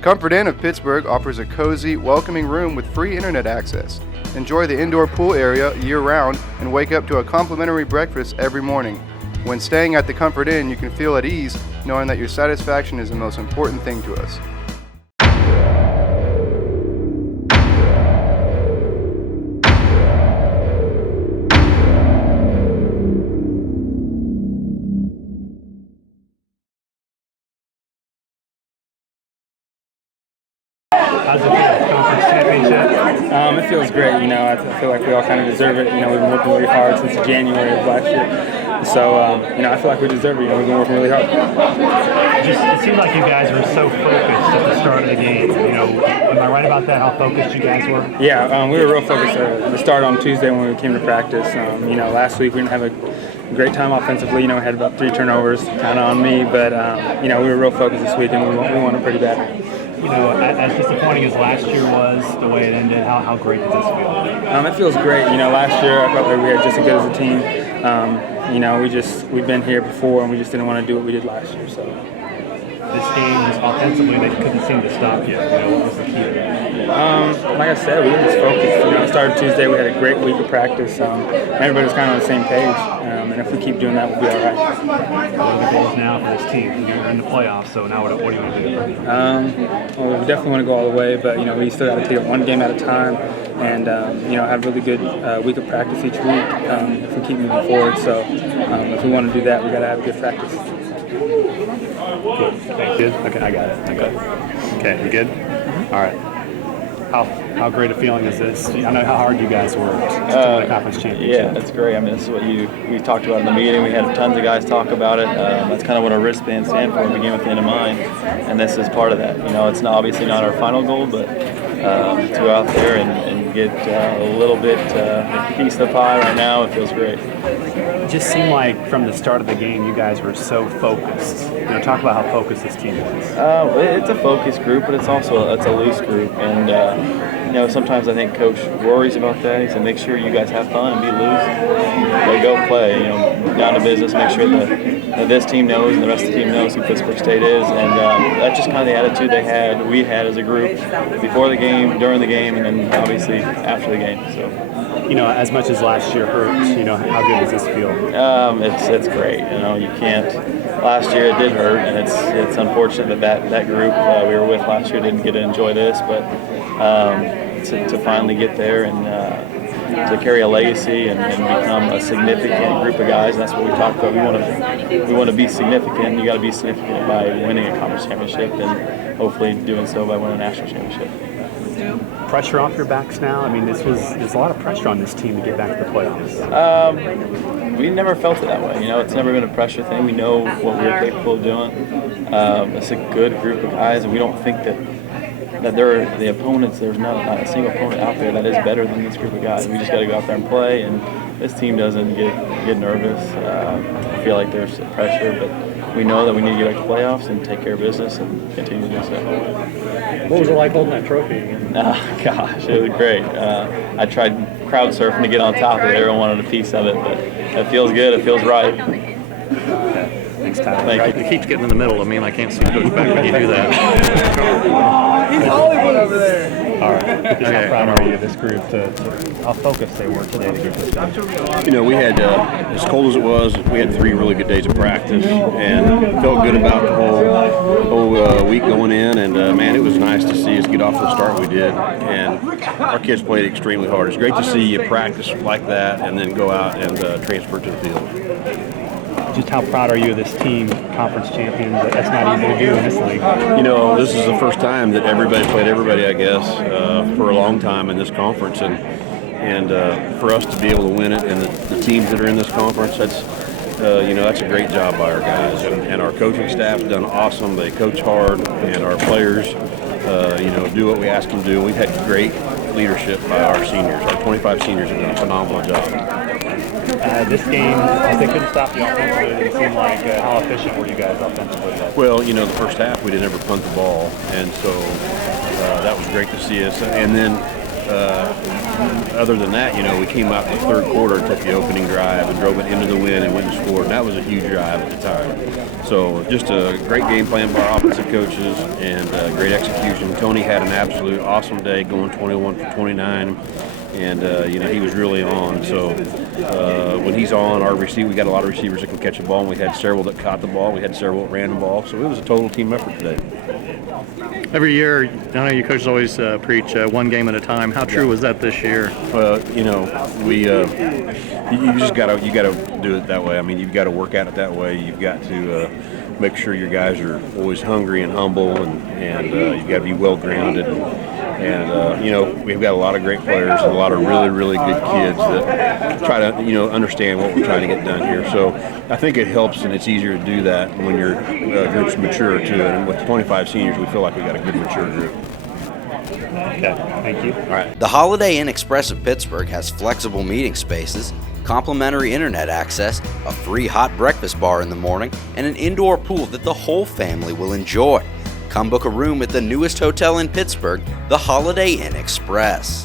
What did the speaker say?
Comfort Inn of Pittsburgh offers a cozy, welcoming room with free internet access. Enjoy the indoor pool area year-round and wake up to a complimentary breakfast every morning. When staying at the Comfort Inn, you can feel at ease knowing that your satisfaction is the most important thing to us. How's it feel? Conference championship? It feels great. I feel like we all kind of deserve it. We've been working really hard since January of last year. So, I feel like we deserve it. We've been working really hard. It seemed like you guys were so focused at the start of the game. Am I right about that? How focused you guys were? Yeah, we were real focused at the start on Tuesday when we came to practice. Last week we didn't have a great time offensively. We had about 3 turnovers, kind of on me. But we were real focused this week, and we won it pretty bad. As disappointing as last year was, the way it ended, how great does this feel? It feels great. Last year I felt like we had just as good as a team. We've been here before, and we just didn't want to do what we did last year. So this game, just offensively, they couldn't seem to stop you. What was the key to that? Like I said, we were just focused. It started Tuesday. We had a great week of practice. Everybody was kind of on the same page. And if we keep doing that, we'll be all right. What are the goals now for this team? You're in the playoffs, so now what do you want to do? We definitely want to go all the way, but we still got to take it one game at a time, and have a really good week of practice each week if we keep moving forward. So if we want to do that, we got to have a good practice. Cool. Thank you. Okay, I got it. Okay, you good? Mm-hmm. All right. How great a feeling is this? I know how hard you guys worked to win the conference championship. Yeah, that's great. This is what we talked about in the meeting. We had tons of guys talk about it. That's kind of what our wristbands stand for. We begin with the end in mind, and this is part of that. It's obviously not our final goal, but to go out there and get a little bit piece of the pie right now, it feels great. It just seemed like from the start of the game, you guys were so focused. Talk about how focused this team was. It's a focused group, but it's a loose group, and sometimes I think Coach worries about that. He said, make sure you guys have fun and be loose. Go play. Down to business. Make sure that this team knows and the rest of the team knows who Pittsburg State is, and that's just kind of the attitude we had as a group before the game, during the game, and then obviously after the game. So. As much as last year hurt, how good does this feel? It's great. You can't. Last year it did hurt, and it's unfortunate that group we were with last year didn't get to enjoy this, but to finally get there and to carry a legacy and become a significant group of guys. That's what we talked about. We want to be significant. You got to be significant by winning a conference championship, and hopefully doing so by winning a national championship. Pressure off your backs now? There's a lot of pressure on this team to get back to the playoffs. We never felt it that way. It's never been a pressure thing. We know what we're capable of doing. It's a good group of guys, and we don't think that they're the opponents. There's not a single opponent out there that is better than this group of guys. We just got to go out there and play, and this team doesn't get nervous. I feel like there's pressure, but we know that we need to get back to the playoffs and take care of business and continue to do so. What was it like holding that trophy again? Gosh, it was great. I tried crowd surfing to get on top of it. Everyone wanted a piece of it, but it feels good. It feels right. Thanks, Tyler. Thank you. It keeps getting in the middle of me, and I can't see Coach Beck when you do that. He's Hollywood over there. All right. Just how proud are you of this group how focused they were today to get this done? We had, as cold as it was, we had 3 really good days of practice and felt good about the whole week going in. And, man, it was nice to see us get off to the start we did. And our kids played extremely hard. It's great to see you practice like that and then go out and transfer to the field. Just how proud are you of this team, conference champions? That's not easy to do in this league. This is the first time that everybody played everybody, I guess, for a long time in this conference, and for us to be able to win it, and the teams that are in this conference, that's a great job by our guys, and our coaching staff's done awesome. They coach hard, and our players, do what we ask them to do. We've had great leadership by our seniors. Our 25 seniors have done a phenomenal job. This game, they couldn't stop you offensively. It seemed like how efficient were you guys offensively? Well, the first half we didn't ever punt the ball, and so that was great to see us. And then other than that, we came out in the third quarter and took the opening drive and drove it into the win and went and scored. And that was a huge drive at the time. So just a great game plan by our offensive coaches and great execution. Tony had an absolute awesome day, going 21 for 29. And he was really on. So when he's on, we got a lot of receivers that can catch a ball, and we had several that caught the ball. We had several that ran the ball. So it was a total team effort today. Every year, I know you coaches always preach one game at a time. How true was that this year? Well, we you just gotta do it that way. I mean, you've got to work at it that way. You've got to make sure your guys are always hungry and humble, and you've got to be well grounded. And we've got a lot of great players and a lot of really, really good kids that try to, understand what we're trying to get done here. So I think it helps, and it's easier to do that when your group's mature too. And with 25 seniors, we feel like we got a good mature group. Okay, thank you. All right. The Holiday Inn Express of Pittsburg has flexible meeting spaces, complimentary internet access, a free hot breakfast bar in the morning, and an indoor pool that the whole family will enjoy. Come book a room at the newest hotel in Pittsburg, the Holiday Inn Express.